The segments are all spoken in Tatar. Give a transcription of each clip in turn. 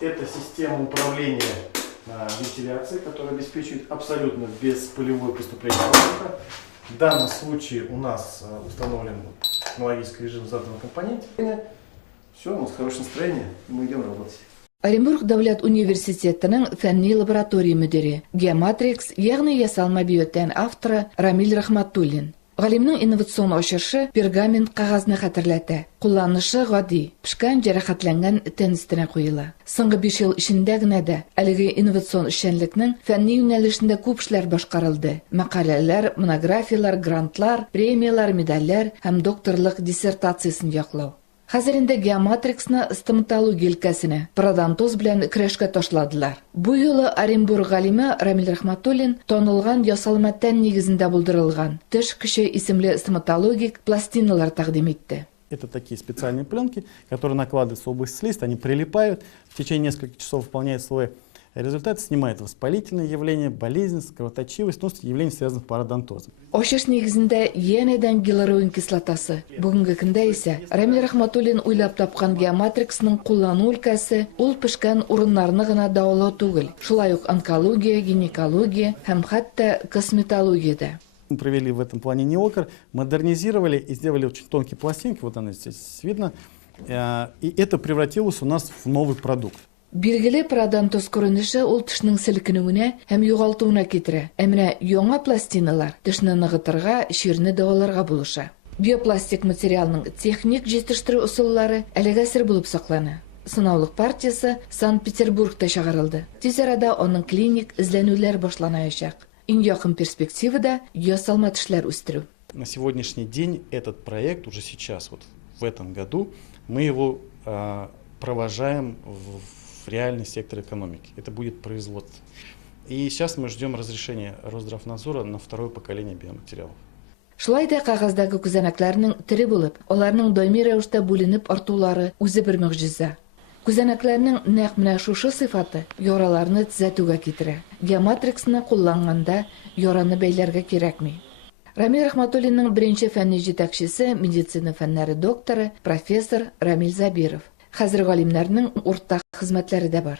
Это система управления вентиляцией, которая обеспечивает абсолютно бесполевое поступление воздуха. В данном случае у нас установлен технологический режим заданного компонента. Все, у нас хорошее настроение, и мы идем работать. Оренбург Давлет университетінің фәнни лаборатория мүдірі, Geomatrix, яғни ясалма биоттен авторы Рамиль Рахматуллин. Ғалимның инновацион ашыршы пергамент қағазны хатırlәтә. Кулланышы гади, пішкән жарақатланган тәністіне қойыла. Соңғы 5 ел ішінде генә дә әлеге инновацион эшчәнлекнең фәнни юнәлешендә күп эшләр башкарылды. Мәкаләләр, монографиялар, грантлар, премиялар, медальләр һәм докторлык диссертациясын яклау. Хәзерендә Geomatrixны стоматология өлкәсенә пародонтоз белән көрәшкә ташладылар. Бу юлы Оренбург галиме Рамиль Рахматуллин танылган ясалма тән нигезендә булдырылган теш көче исемле стоматологик пластиналар тәкъдим итте. Это такие специальные пленки, которые накладываются в область слизистой, они прилипают, в течение нескольких часов выполняют свой результат, снимает воспалительные явления, болезнь, кровоточивость, явления, связанные с пародонтозом. Ашыш нигезендә янәдән гиалуроник кислотасы. Бүгенге көндә исә Рамиль Рахматуллин уйлап тапкан Geomatrixның куллану өлкәсе ул пешкән урыннарны гына дәвалау түгел. Шулай ук онкология, гинекология һәм хәтта косметологиядә. Мы провели в этом плане неокр, модернизировали и сделали очень тонкие пластинки, вот она здесь видно, и это превратилось у нас в новый продукт. Билгеле пародонтоз күренеше ул тешнең селкенүенә һәм югалтуына китерә. Ә менә яңа пластиналар тешне ныгытырга, ширне дәваларга булыша. Биопластик материалның техник җитештерү усуллары әлегә сер булып саклана. Сынаулык партиясы Санкт-Петербургта чыгарылды. Тиз арада аның клиник эзләнүләр башланачак. Иң якын перспективада ясалма тешләр үстерү. На сегодняшний день этот проект уже сейчас, вот в этом году, мы его провожаем в реальный сектор экономики. Это будет производство. И сейчас мы ждем разрешения Росздравнадзора на второе поколение биоматериалов. Шулай да кагаздагы күзәнәкләрнең тере булып, аларның даими рәвештә бүленеп артулары үзе бер мөгъҗиза. Күзәнәкләрнең нәкъ менә шушы сыйфаты яраларны төзәтүгә китерә. Geomatrixны кулланганда яраны бәйләргә кирәкми. Рамиль Рахматуллинның беренче фәнни җитәкчесе, медицина фәннәре докторы, профессор Рамиль Забиров. Хәзер галимнәрнең уртак хезмәтләре дә бар.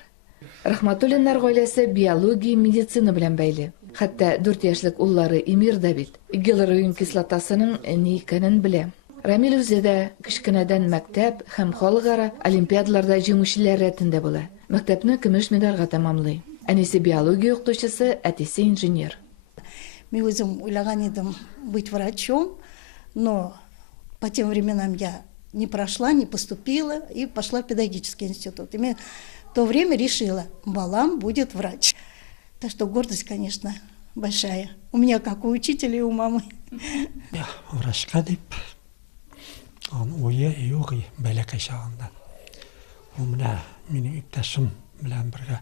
Рахматуллиннар гаиләсе биология, медицина белән бәйле. Хәтта 4 яшьлек уллары Эмир дә бит гиалуроник кислотасының ни икәнен белә. Рамиль үзе дә кичкенәдән мәктәп һәм халыкара олимпиадаларда җиңүчеләр рәтендә була. Мәктәпне көмеш медальгә тәмамлый. Әнисе биология укытучысы, әтисе инженер. Мен өзім ойлаған едім быть врачом, но по тем временам я не прошла, не поступила и пошла в педагогический институт. И я в то время решила, балам будет врач. Так что гордость, конечно, большая. У меня как у учителя и у мамы. Я врачка деп, он ойы юғы бәләкәй шағында. У менә минем иптәшем белән бергә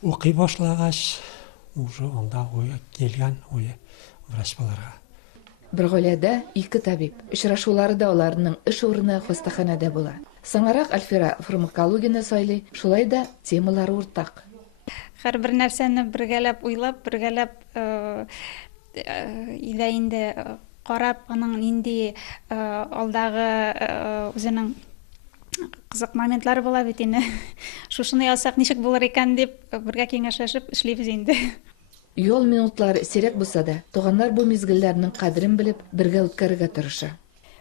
укый башлагач, уже онда ойы келгән ойы врач буларга. Бер гаиләдә 2 табиб. Очрашулары да аларның эш урыны хастаханәдә була. Соңарак Альфира фармакологияны сайлый, шулай да темалары уртак. Һәрбер нәрсәне бергәләп уйлап, бергәләп инде карап, аның нинди алдагы үзенең кызык моментлары була бит инде. Шушыны ясак ничек булыр икән дип бергә киңәшләшеп эшлибез инде. Йол минутлар сирәк булса да, туганнар бу мизгелләрнең кадерен белеп, бергә үткәрергә тырыша.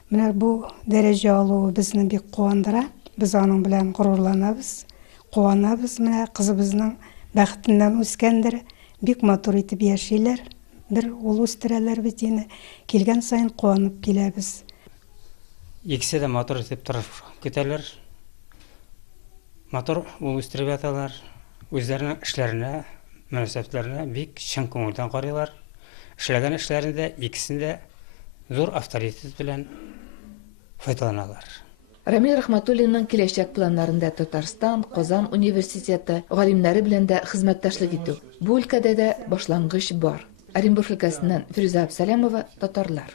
Менә бу дәрәҗә алу безне бик куандыра. Без аның белән горурланабыз, куанабыз. Менә кызыбызның бәхетеннән үскәндер, бик матур итеп яшиләр. Бер ул үстерәләр бит инде. Килгән сайын куанып киләбез. Икесе дә матур итеп торып көтәләр. Матур ул үстереп яталар. Үзләренең эшләренә, мөнәсәбәтләренә бик чын күңелдән карыйлар. Эшләгән эшләрендә икесендә зур авторитет белән файдаланалар. Рамиль Рахматуллинның киләчәк планнарында Татарстан, Казан университеты галимнәре белән дә хезмәттәшлек итү. Бу өлкәдә дә башлангыч бар. Оренбург өлкәсеннән Фирүзә Абсалямова, Татарлар.